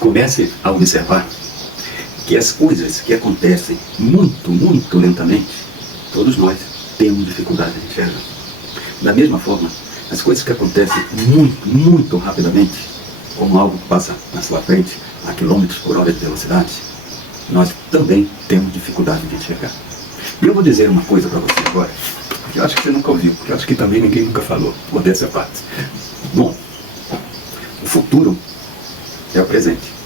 Comece a observar que as coisas que acontecem muito lentamente, todos nós temos dificuldade de enxergar. Da mesma forma, as coisas que acontecem muito rapidamente, como algo que passa na sua frente a quilômetros por hora de velocidade, nós também temos dificuldade de enxergar. E eu vou dizer uma coisa para você agora, que eu acho que você nunca ouviu, que eu acho que também ninguém nunca falou, modéstia à parte. Bom, o futuro é o presente.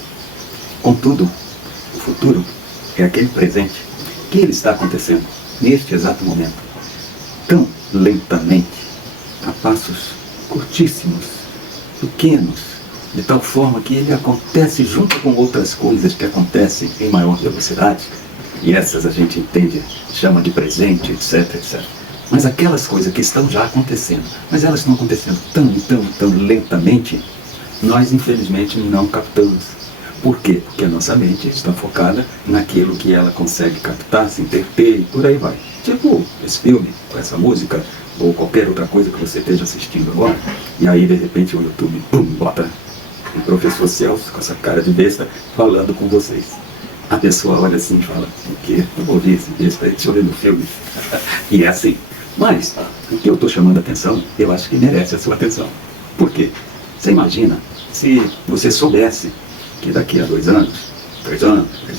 Contudo, o futuro é aquele presente que ele está acontecendo neste exato momento, tão lentamente, a passos curtíssimos, pequenos, de tal forma que ele acontece junto com outras coisas que acontecem em maior velocidade, e essas a gente entende, chama de presente, etc. Mas aquelas coisas que estão já acontecendo, mas elas estão acontecendo tão lentamente, nós infelizmente não captamos. Por quê? Porque a nossa mente está focada naquilo que ela consegue captar, se interter e por aí vai. Tipo esse filme, ou essa música, ou qualquer outra coisa que você esteja assistindo agora, e aí de repente o YouTube, bota o professor Celso com essa cara de besta falando com vocês. A pessoa olha assim e fala, o quê? Eu vou ver esse besta aí, deixa eu ver no filme. E é assim. Mas, o que eu estou chamando a atenção, eu acho que merece a sua atenção. Por quê? Você imagina se você soubesse que daqui a 2 anos, 3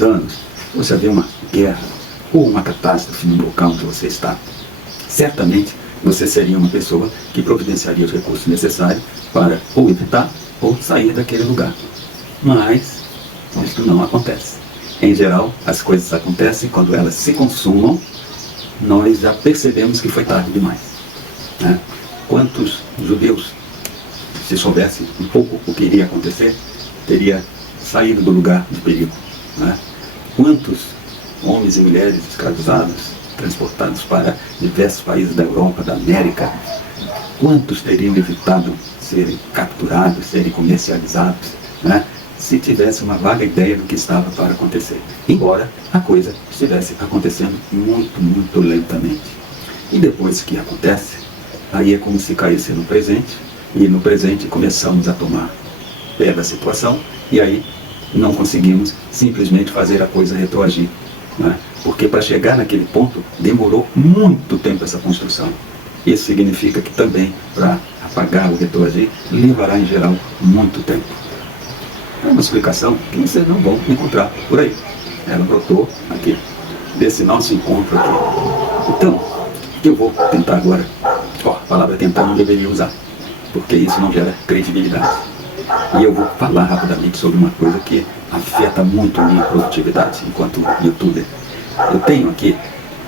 anos, você haver uma guerra ou uma catástrofe no local onde você está. Certamente você seria uma pessoa que providenciaria os recursos necessários para ou evitar ou sair daquele lugar. Mas isso não acontece. Em geral, as coisas acontecem quando elas se consumam, nós já percebemos que foi tarde demais. Né? Quantos judeus, se soubessem um pouco o que iria acontecer, teria saído do lugar de perigo? Né? Quantos homens e mulheres escravizados, transportados para diversos países da Europa, da América, quantos teriam evitado serem capturados, serem comercializados, né? Se tivesse uma vaga ideia do que estava para acontecer, embora a coisa estivesse acontecendo muito lentamente. E depois que acontece, aí é como se caísse no presente, e no presente começamos a tomar pé da situação, e aí não conseguimos simplesmente fazer a coisa retroagir, né? Porque para chegar naquele ponto demorou muito tempo essa construção. Isso significa que também para apagar o retroagir levará em geral muito tempo. É uma explicação que vocês não vão encontrar por aí. Ela brotou aqui, desse nosso encontro aqui. Então, o que eu vou tentar agora? A palavra tentar não deveria usar, porque isso não gera credibilidade. E eu vou falar rapidamente sobre uma coisa que afeta muito a minha produtividade enquanto youtuber. Eu tenho aqui,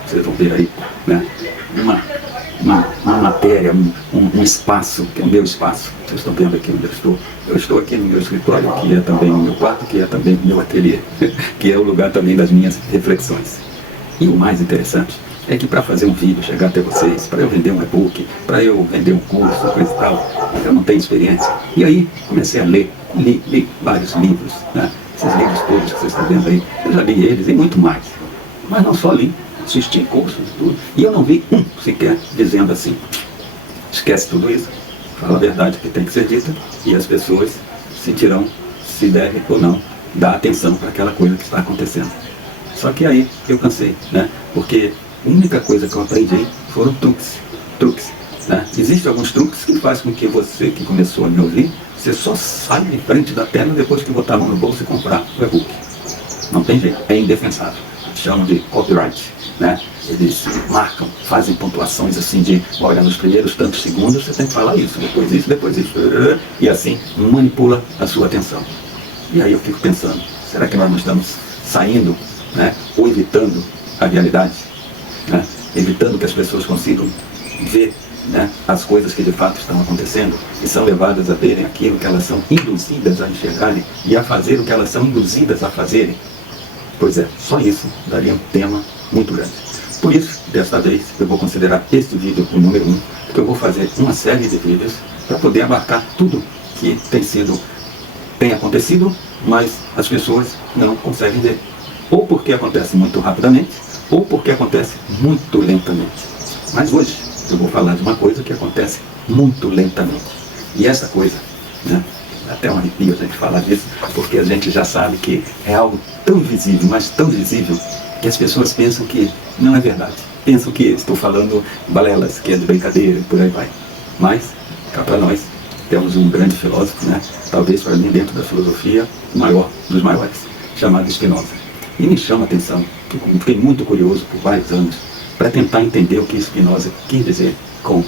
vocês vão ver aí, né, uma matéria, um espaço, que é o meu espaço. Vocês estão vendo aqui onde eu estou. Eu estou aqui no meu escritório, que é também o meu quarto, que é também o meu ateliê, que é o lugar também das minhas reflexões. E o mais interessante é que para fazer um vídeo, chegar até vocês, para eu vender um e-book, para eu vender um curso, coisa e tal, eu não tenho experiência. E aí comecei a ler, li vários livros, né? Esses livros todos que vocês estão vendo aí, eu já li eles e muito mais. Mas não só li, assisti cursos e tudo, e eu não vi um sequer dizendo assim, esquece tudo isso, fala a verdade que tem que ser dita, e as pessoas sentirão se deve ou não dar atenção para aquela coisa que está acontecendo. Só que aí eu cansei, né? Porque a única coisa que eu aprendi foram truques, né? Existem alguns truques que fazem com que você que começou a me ouvir, você só sai de frente da tela depois que botar a mão no bolso e comprar o e-book. Não tem jeito, é indefensável. Chamam de copyright, né? Eles marcam, fazem pontuações assim de, olha, nos primeiros tantos segundos você tem que falar isso, depois isso, e assim manipula a sua atenção. E aí eu fico pensando, será que nós não estamos saindo, né, ou evitando a realidade, né? Evitando que as pessoas consigam ver, né, as coisas que de fato estão acontecendo e são levadas a verem aquilo que elas são induzidas a enxergarem e a fazer o que elas são induzidas a fazerem? Pois é, só isso daria um tema muito grande. Por isso, desta vez, eu vou considerar este vídeo o número 1, porque eu vou fazer uma série de vídeos para poder abarcar tudo que tem acontecido, mas as pessoas não conseguem ver. Ou porque acontece muito rapidamente, ou porque acontece muito lentamente. Mas hoje eu vou falar de uma coisa que acontece muito lentamente. E essa coisa, né, até um arrepio a gente falar disso, porque a gente já sabe que é algo tão visível, mas tão visível, que as pessoas pensam que não é verdade. Pensam que estou falando balelas, que é de brincadeira, por aí vai. Mas, cá para nós, temos um grande filósofo, né? Talvez para mim, dentro da filosofia, o maior dos maiores, chamado Spinoza. E me chama a atenção, fiquei muito curioso por vários anos, para tentar entender o que Spinoza quis dizer com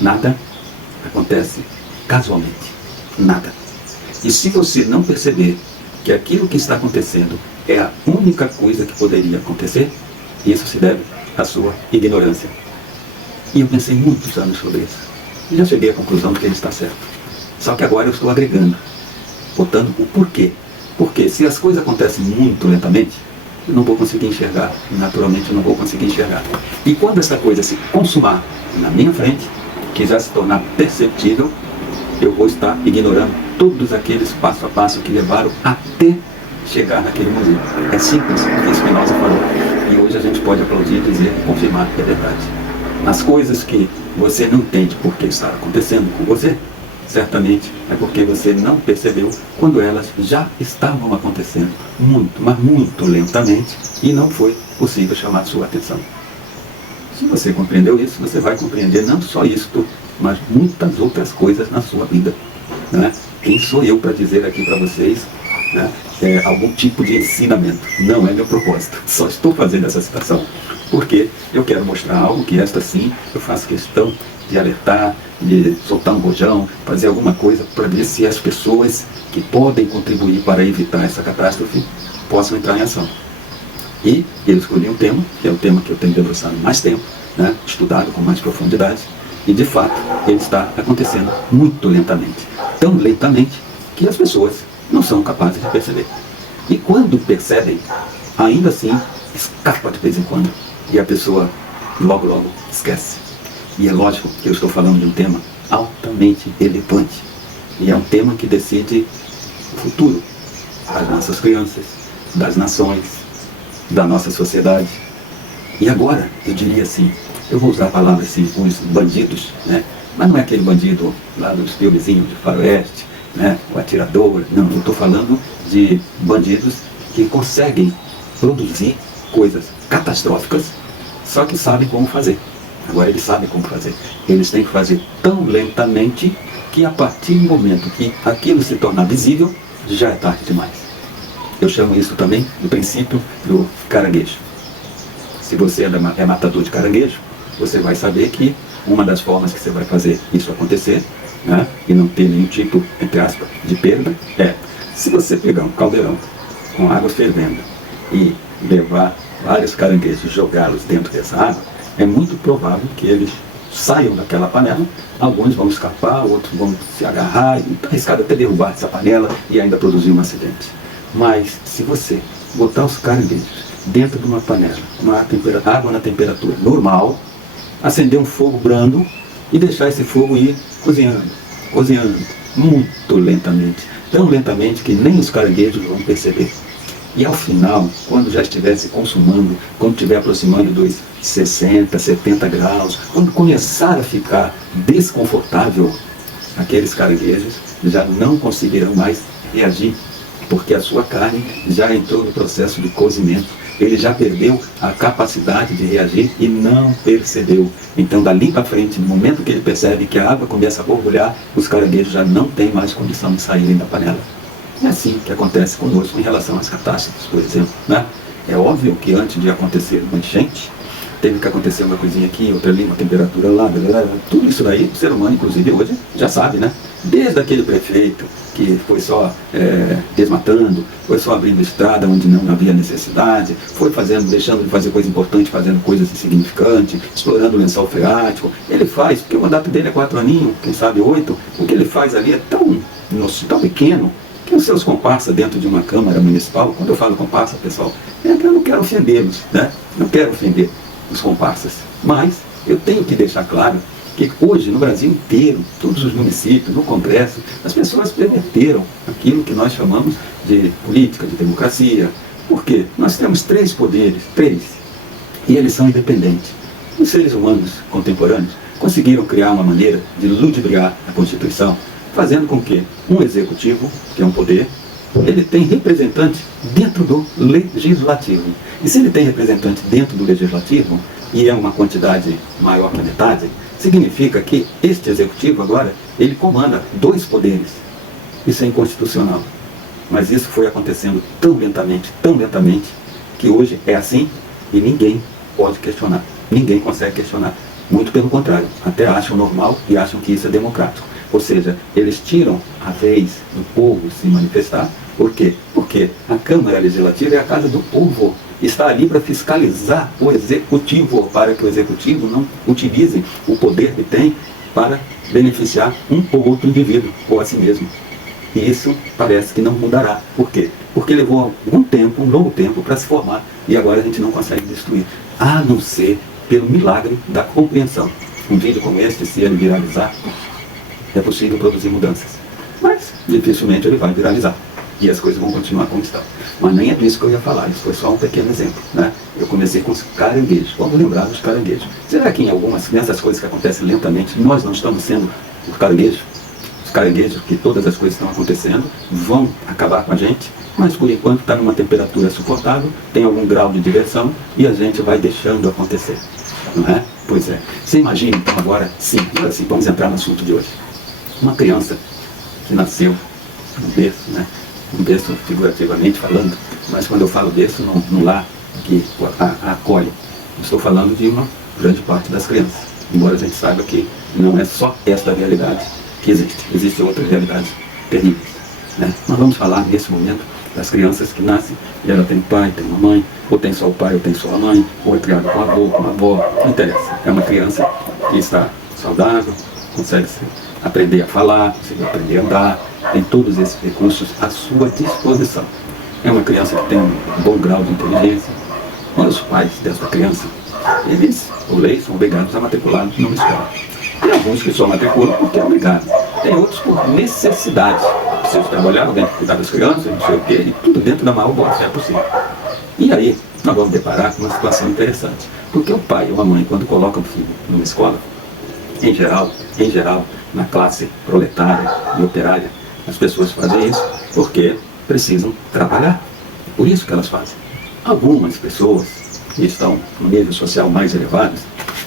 nada acontece casualmente. Nada. E se você não perceber que aquilo que está acontecendo é a única coisa que poderia acontecer, isso se deve à sua ignorância. E eu pensei muitos anos sobre isso. E já cheguei à conclusão de que ele está certo. Só que agora eu estou agregando, botando o porquê. Porque se as coisas acontecem muito lentamente, eu não vou conseguir enxergar. Naturalmente eu não vou conseguir enxergar. E quando essa coisa se consumar na minha frente, que já se tornar perceptível, eu vou estar ignorando todos aqueles passo a passo que levaram até chegar naquele momento. É simples o que Spinoza falou. E hoje a gente pode aplaudir e dizer, confirmar que é verdade. As coisas que você não entende por que está acontecendo com você, certamente é porque você não percebeu quando elas já estavam acontecendo muito, mas muito lentamente, e não foi possível chamar sua atenção. Se você compreendeu isso, você vai compreender não só isto, mas muitas outras coisas na sua vida. Né? Quem sou eu para dizer aqui para vocês, né, algum tipo de ensinamento? Não é meu propósito. Só estou fazendo essa citação porque eu quero mostrar algo que esta sim eu faço questão de alertar, de soltar um rojão, fazer alguma coisa para ver se as pessoas que podem contribuir para evitar essa catástrofe possam entrar em ação. E ele escolheu um tema, que é o tema que eu tenho debruçado mais tempo, né, estudado com mais profundidade, e de fato ele está acontecendo muito lentamente. Tão lentamente que as pessoas não são capazes de perceber. E quando percebem, ainda assim escapa de vez em quando, e a pessoa logo esquece. E é lógico que eu estou falando de um tema altamente relevante. E é um tema que decide o futuro das nossas crianças, das nações, da nossa sociedade. E agora, eu diria assim, eu vou usar a palavra assim, os bandidos, né? Mas não é aquele bandido lá dos filmezinhos de faroeste, né? O atirador. Não, eu estou falando de bandidos que conseguem produzir coisas catastróficas, só que sabem como fazer. Agora eles sabem como fazer. Eles têm que fazer tão lentamente que a partir do momento que aquilo se tornar visível, já é tarde demais. Eu chamo isso também do princípio do caranguejo. Se você é matador de caranguejo, você vai saber que uma das formas que você vai fazer isso acontecer, né, e não ter nenhum tipo, entre aspas, de perda, é se você pegar um caldeirão com água fervendo e levar vários caranguejos e jogá-los dentro dessa água, é muito provável que eles saiam daquela panela, alguns vão escapar, outros vão se agarrar, e está arriscado até derrubar essa panela e ainda produzir um acidente. Mas se você botar os caranguejos dentro de uma panela, água na temperatura normal, acender um fogo brando e deixar esse fogo ir cozinhando, muito lentamente, tão lentamente que nem os caranguejos vão perceber. E ao final, quando já estiver se consumando, quando estiver aproximando dos 60, 70 graus, quando começar a ficar desconfortável, aqueles caranguejos já não conseguirão mais reagir, porque a sua carne já entrou no processo de cozimento. Ele já perdeu a capacidade de reagir e não percebeu. Então, dali para frente, no momento que ele percebe que a água começa a borbulhar, os caranguejos já não têm mais condição de saírem da panela. É assim que acontece conosco em relação às catástrofes, por exemplo. Né? É óbvio que antes de acontecer uma enchente, teve que acontecer uma coisinha aqui, outra ali, uma temperatura lá, tudo isso daí, o ser humano, inclusive, hoje já sabe, né? Desde aquele prefeito que foi só desmatando, foi só abrindo estrada onde não havia necessidade, foi fazendo, deixando de fazer coisa importante, fazendo coisas insignificantes, explorando o lençol freático. Ele faz, porque o mandato dele é 4 aninhos, quem sabe 8, o que ele faz ali é tão pequeno, que os seus comparsas dentro de uma Câmara Municipal, quando eu falo comparsa, pessoal, é que eu não quero ofendê-los, né? Não quero ofender os comparsas, mas eu tenho que deixar claro que hoje no Brasil inteiro, todos os municípios, no Congresso, as pessoas perverteram aquilo que nós chamamos de política, de democracia. Por quê? Nós temos 3 poderes, e eles são independentes. Os seres humanos contemporâneos conseguiram criar uma maneira de ludibriar a Constituição, fazendo com que um executivo, que é um poder, ele tem representante dentro do legislativo. E se ele tem representante dentro do legislativo, e é uma quantidade maior que a metade, significa que este executivo agora, ele comanda dois poderes. Isso é inconstitucional. Mas isso foi acontecendo tão lentamente, que hoje é assim e ninguém pode questionar. Ninguém consegue questionar. Muito pelo contrário, até acham normal e acham que isso é democrático. Ou seja, eles tiram a vez do povo se manifestar. Por quê? Porque a Câmara Legislativa é a casa do povo. Está ali para fiscalizar o executivo, para que o executivo não utilize o poder que tem para beneficiar um ou outro indivíduo, ou a si mesmo. E isso parece que não mudará. Por quê? Porque levou algum tempo, um longo tempo, para se formar, e agora a gente não consegue destruir. A não ser pelo milagre da compreensão. Um vídeo como este, se ele viralizar, é possível produzir mudanças. Mas, dificilmente ele vai viralizar. E as coisas vão continuar como estão. Mas nem é disso que eu ia falar, isso foi só um pequeno exemplo. Né? Eu comecei com os caranguejos. Vamos lembrar dos caranguejos. Será que em algumas dessas coisas que acontecem lentamente, nós não estamos sendo os caranguejos? Os caranguejos, que todas as coisas estão acontecendo, vão acabar com a gente, mas por enquanto está numa temperatura suportável, tem algum grau de diversão e a gente vai deixando acontecer. Não é? Pois é. Você imagina, então, agora sim, vamos entrar no assunto de hoje. Uma criança que nasceu no berço, né? Um berço figurativamente falando, mas quando eu falo berço, no lar que a acolhe, estou falando de uma grande parte das crianças. Embora a gente saiba que não é só esta realidade que existe. Existem outras realidades terríveis. Né? Nós vamos falar nesse momento das crianças que nascem e ela tem pai, tem uma mãe, ou tem só o pai, ou tem só a mãe, ou é criada com avô, com a avó, não interessa. É uma criança que está saudável, consegue aprender a falar, consegue aprender a andar, tem todos esses recursos à sua disposição. É uma criança que tem um bom grau de inteligência. E os pais dessa criança, eles, por lei, são obrigados a matricular numa escola. Tem alguns que só matriculam porque é obrigado. Tem outros por necessidade. Precisa trabalhar, alguém tem que cuidar das crianças, não sei o quê, e tudo dentro da maior boa fé possível. E aí, nós vamos deparar com uma situação interessante. Porque o pai ou a mãe, quando colocam o filho numa escola, em geral, na classe proletária e operária, as pessoas fazem isso porque precisam trabalhar. Por isso que elas fazem. Algumas pessoas que estão no nível social mais elevado,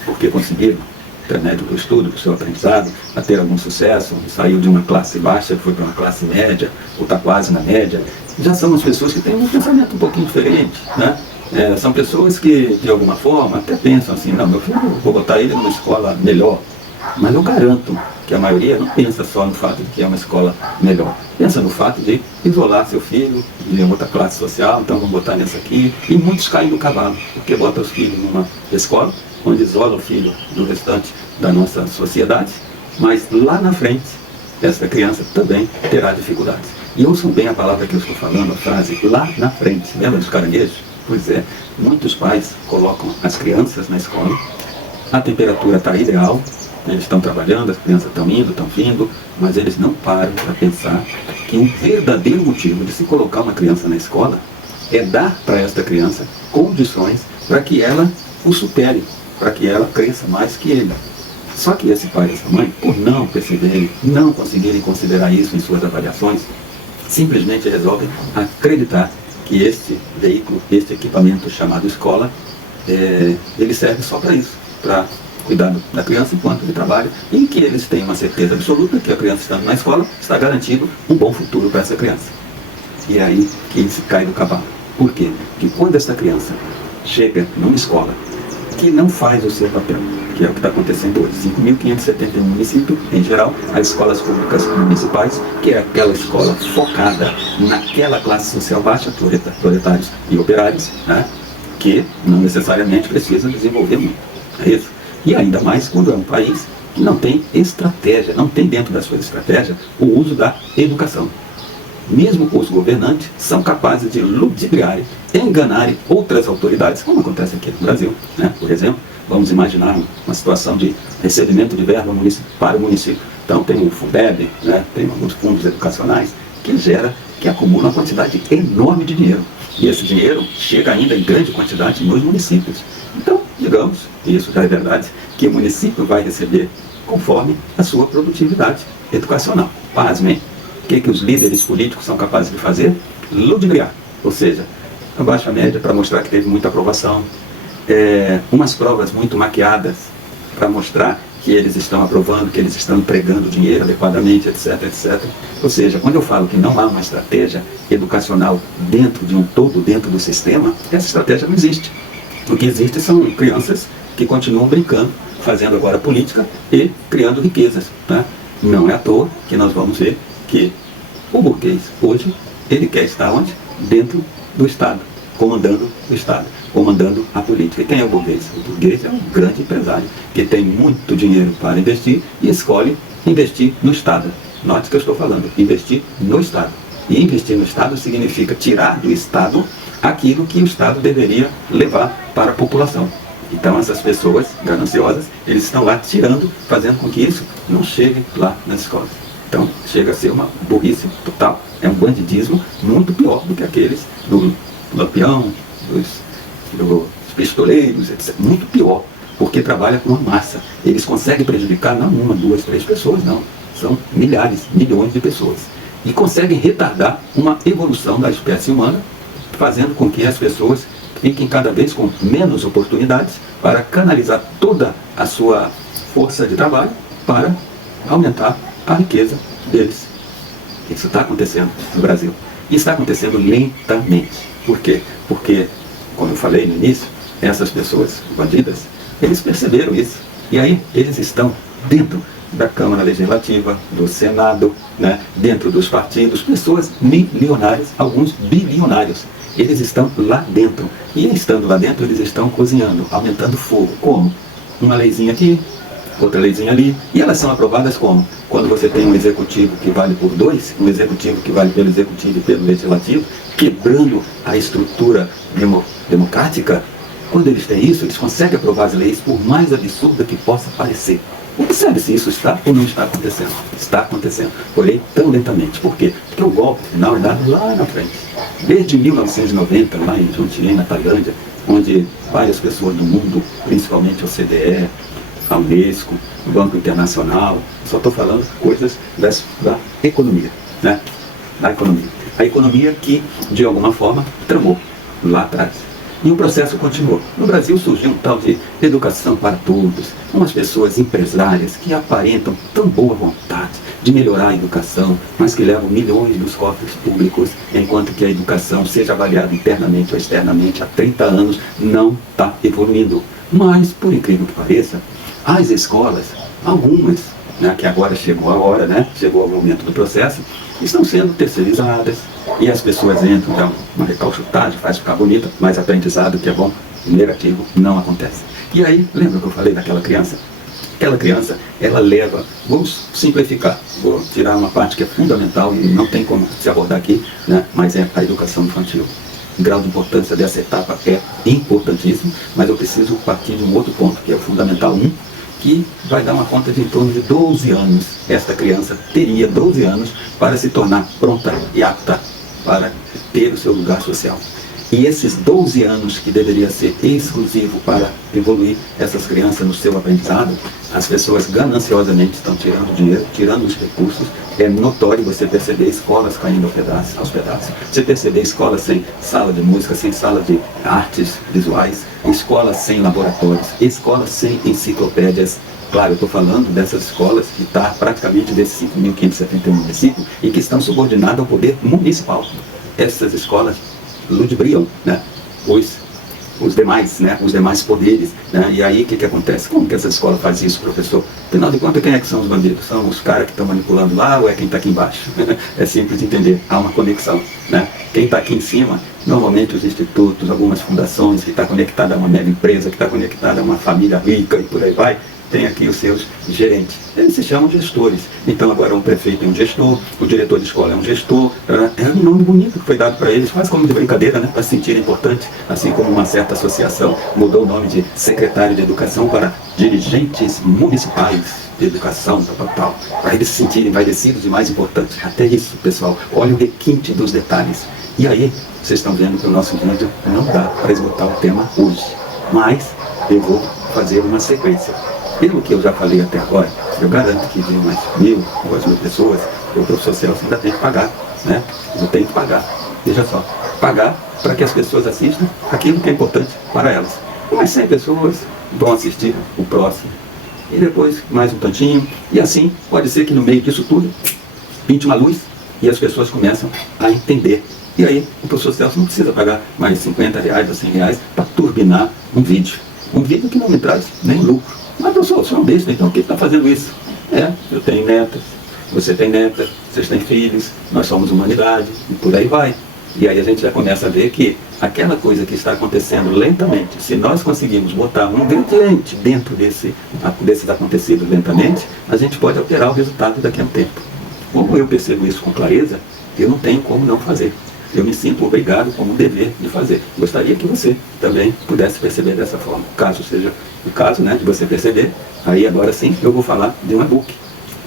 porque conseguiram, intermédio do estudo, do seu aprendizado, a ter algum sucesso, saiu de uma classe baixa, foi para uma classe média, ou está quase na média, já são as pessoas que têm um pensamento um pouquinho diferente, né? São pessoas que, de alguma forma, até pensam assim, não, meu filho, vou botar ele numa escola melhor. Mas eu garanto que a maioria não pensa só no fato de que é uma escola melhor. Pensa no fato de isolar seu filho de outra classe social, então vamos botar nessa aqui. E muitos caem do cavalo, porque botam os filhos numa escola, onde isola o filho do restante da nossa sociedade, mas lá na frente, essa criança também terá dificuldades. E ouçam bem a palavra que eu estou falando, a frase lá na frente. Lembra dos caranguejos? Pois é, muitos pais colocam as crianças na escola, a temperatura está ideal, eles estão trabalhando, as crianças estão indo, estão vindo, mas eles não param para pensar que o verdadeiro motivo de se colocar uma criança na escola é dar para esta criança condições para que ela o supere, para que ela cresça mais que ele. Só que esse pai e essa mãe, por não perceberem, não conseguirem considerar isso em suas avaliações, simplesmente resolvem acreditar que este veículo, este equipamento chamado escola, ele serve só para isso, para cuidar da criança enquanto ele trabalha, e que eles têm uma certeza absoluta que a criança estando na escola está garantindo um bom futuro para essa criança. E é aí que ele se cai do cavalo. Por quê? Porque quando essa criança chega numa escola que não faz o seu papel, que é o que está acontecendo hoje, 5.571 municípios, em geral, as escolas públicas municipais, que é aquela escola focada naquela classe social baixa, proletários e operários, né, que não necessariamente precisa desenvolver muito. É isso. E ainda mais quando é um país que não tem estratégia, não tem dentro da sua estratégia o uso da educação. Mesmo os governantes são capazes de ludibriarem, enganarem outras autoridades, como acontece aqui no Brasil, né? Por exemplo, vamos imaginar uma situação de recebimento de verba para o município. Então tem o Fundeb, né? Tem alguns fundos educacionais que acumulam uma quantidade enorme de dinheiro. E esse dinheiro chega ainda em grande quantidade nos municípios. Então, digamos, e isso já é verdade, que o município vai receber conforme a sua produtividade educacional. Pasmem, o que os líderes políticos são capazes de fazer? Ludibriar, ou seja, abaixo a média para mostrar que teve muita aprovação, umas provas muito maquiadas para mostrar que eles estão aprovando, que eles estão empregando dinheiro adequadamente, etc, etc. Ou seja, quando eu falo que não há uma estratégia educacional dentro de um todo, dentro do sistema, essa estratégia não existe. O que existe são crianças que continuam brincando, fazendo agora política e criando riquezas. Né? Não é à toa que nós vamos ver que o burguês, hoje, ele quer estar onde? Dentro do Estado, comandando o Estado, comandando a política. E quem é o burguês? O burguês é um grande empresário que tem muito dinheiro para investir e escolhe investir no Estado. Note que eu estou falando, investir no Estado. E investir no Estado significa tirar do Estado aquilo que o Estado deveria levar para a população. Então essas pessoas gananciosas, eles estão lá tirando, fazendo com que isso não chegue lá nas escolas. Então chega a ser uma burrice total, é um bandidismo muito pior do que aqueles do Lampião, dos pistoleiros, etc. Muito pior, porque trabalha com uma massa. Eles conseguem prejudicar não uma, duas, três pessoas, não. São milhares, milhões de pessoas. E conseguem retardar uma evolução da espécie humana, fazendo com que as pessoas fiquem cada vez com menos oportunidades para canalizar toda a sua força de trabalho para aumentar a riqueza deles. Isso está acontecendo no Brasil. E está acontecendo lentamente. Por quê? Porque, como eu falei no início, essas pessoas bandidas, eles perceberam isso. E aí eles estão dentro da Câmara Legislativa, do Senado, né, dentro dos partidos, pessoas milionárias, alguns bilionários. Eles estão lá dentro. E estando lá dentro, eles estão cozinhando, aumentando fogo. Como? Uma leizinha aqui, outra leizinha ali. E elas são aprovadas como? Quando você tem um executivo que vale por dois, um executivo que vale pelo executivo e pelo legislativo, quebrando a estrutura democrática. Quando eles têm isso, eles conseguem aprovar as leis, por mais absurda que possa parecer. Observe se isso está ou não está acontecendo. Está acontecendo, porém tão lentamente. Por quê? Porque o golpe final é dado lá na frente. Desde 1990, lá em Jundiaí, na Tailândia, onde várias pessoas do mundo, principalmente a OCDE, a Unesco, o Banco Internacional, só estou falando coisas da economia, né? Da economia. A economia que, de alguma forma, tramou lá atrás. E o processo continuou. No Brasil surgiu um tal de educação para todos, umas pessoas empresárias que aparentam tão boa vontade de melhorar a educação, mas que levam milhões dos cofres públicos, enquanto que a educação, seja avaliada internamente ou externamente, há 30 anos, não está evoluindo. Mas, por incrível que pareça, as escolas, algumas, né, que agora chegou a hora, né, chegou ao momento do processo, estão sendo terceirizadas, e as pessoas entram, dão uma recalchutada, faz ficar bonita, mas aprendizado que é bom, negativo, não acontece. E aí, lembra que eu falei daquela criança? Aquela criança, ela leva, vamos simplificar, vou tirar uma parte que é fundamental e não tem como se abordar aqui, né, mas é a educação infantil. O grau de importância dessa etapa é importantíssimo, mas eu preciso partir de um outro ponto, que é o fundamental 1, que vai dar uma conta de em torno de 12 anos. Esta criança teria 12 anos para se tornar pronta e apta para ter o seu lugar social. E esses 12 anos que deveria ser exclusivo para evoluir essas crianças no seu aprendizado, as pessoas gananciosamente estão tirando dinheiro, tirando os recursos. É notório você perceber escolas caindo aos pedaços. Você perceber escolas sem sala de música, sem sala de artes visuais, escolas sem laboratórios, escolas sem enciclopédias. Claro, eu estou falando dessas escolas que está praticamente desses 5.571 municípios e que estão subordinadas ao poder municipal. Essas escolas ludibriam, né, os demais poderes, né? E aí o que acontece? Como que essa escola faz isso, professor? Afinal de contas, quem é que são os bandidos? São os caras que estão manipulando lá ou é quem está aqui embaixo? É simples de entender, há uma conexão, né? Quem está aqui em cima, normalmente os institutos, algumas fundações, que está conectada a uma mega empresa, que está conectada a uma família rica e por aí vai, tem aqui os seus gerentes. Eles se chamam gestores. Então agora um prefeito é um gestor, o diretor de escola é um gestor. É um nome bonito que foi dado para eles, quase como de brincadeira, né? Para se sentirem importantes. Assim como uma certa associação mudou o nome de secretário de educação para dirigentes municipais de educação, tal, para eles se sentirem envaidecidos e mais importantes. Até isso, pessoal, olha o requinte dos detalhes. E aí, vocês estão vendo que o nosso vídeo não dá para esgotar o tema hoje. Mas eu vou fazer uma sequência. Pelo que eu já falei até agora, eu garanto que de umas 1.000, 2.000 pessoas, o professor Celso ainda tem que pagar, né? Eu tenho que pagar. Veja só, pagar para que as pessoas assistam aquilo que é importante para elas. Umas 100 pessoas vão assistir o próximo. E depois mais um tantinho. E assim, pode ser que no meio disso tudo, pinte uma luz e as pessoas começam a entender. E aí, o professor Celso não precisa pagar mais de R$50 ou R$100 para turbinar um vídeo. Um vídeo que não me traz nem lucro. Mas, professor, o senhor é um besta, então, por que está fazendo isso? Eu tenho netas, você tem neta, vocês têm filhos, nós somos humanidade, e por aí vai. E aí a gente já começa a ver que aquela coisa que está acontecendo lentamente, se nós conseguirmos botar um ingrediente dentro desses acontecidos lentamente, a gente pode alterar o resultado daqui a um tempo. Como eu percebo isso com clareza, eu não tenho como não fazer. Eu me sinto obrigado como um dever de fazer. Gostaria que você também pudesse perceber dessa forma. Caso seja o caso, né, de você perceber, aí agora sim eu vou falar de um e-book.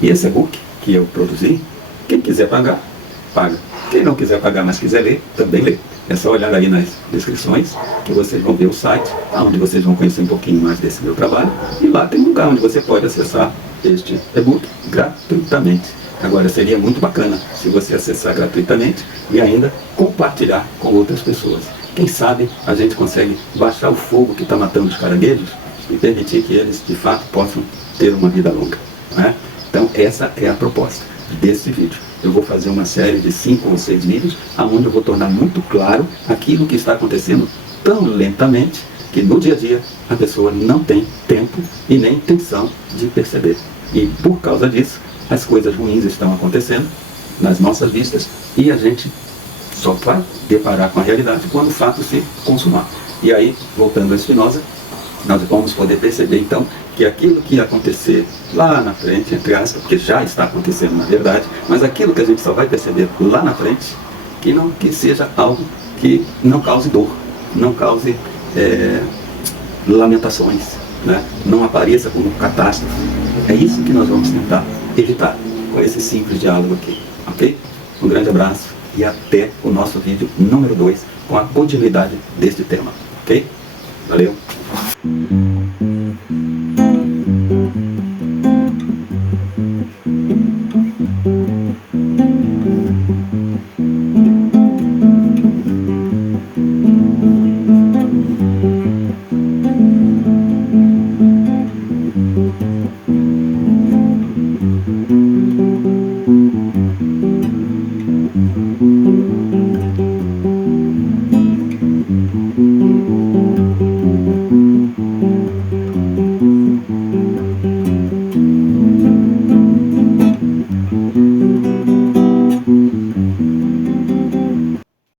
E esse e-book que eu produzi, quem quiser pagar, paga. Quem não quiser pagar, mas quiser ler, também lê. É só olhar aí nas descrições que vocês vão ver o site, onde vocês vão conhecer um pouquinho mais desse meu trabalho. E lá tem um lugar onde você pode acessar este e-book gratuitamente. Agora, seria muito bacana se você acessar gratuitamente e ainda compartilhar com outras pessoas. Quem sabe a gente consegue baixar o fogo que está matando os caranguejos e permitir que eles, de fato, possam ter uma vida longa. Não é? Então, essa é a proposta desse vídeo. Eu vou fazer uma série de 5 ou 6 vídeos, onde eu vou tornar muito claro aquilo que está acontecendo tão lentamente que no dia a dia a pessoa não tem tempo e nem intenção de perceber. E por causa disso, as coisas ruins estão acontecendo nas nossas vistas e a gente só vai deparar com a realidade quando o fato se consumar. E aí, voltando a Spinoza, nós vamos poder perceber então que aquilo que ia acontecer lá na frente, entre aspas, porque já está acontecendo na verdade, mas aquilo que a gente só vai perceber lá na frente, que seja algo que não cause dor, não cause lamentações, né? Não apareça como catástrofe. É isso que nós vamos tentar evitar com esse simples diálogo aqui, ok? Um grande abraço e até o nosso vídeo número 2 com a continuidade deste tema, ok? Valeu!